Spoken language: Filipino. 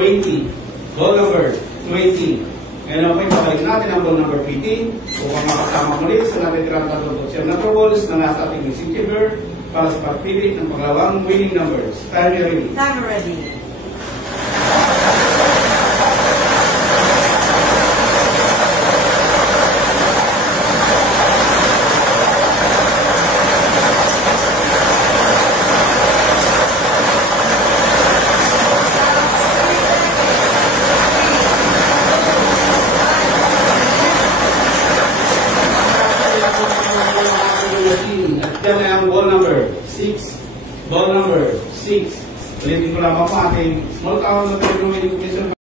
20. Ball number 20. Ngayon naman po, ipabalik natin ang ball number 15 upang makasama muli sa natitirang 37 na balls na nasa ating missing chamber para sa pagpili ng pangalawang winning numbers. Time ready. Time ready. At yan ay ang ball number 6. Ball number 6. Ulitin ko lamang po ating small town na pinag-winning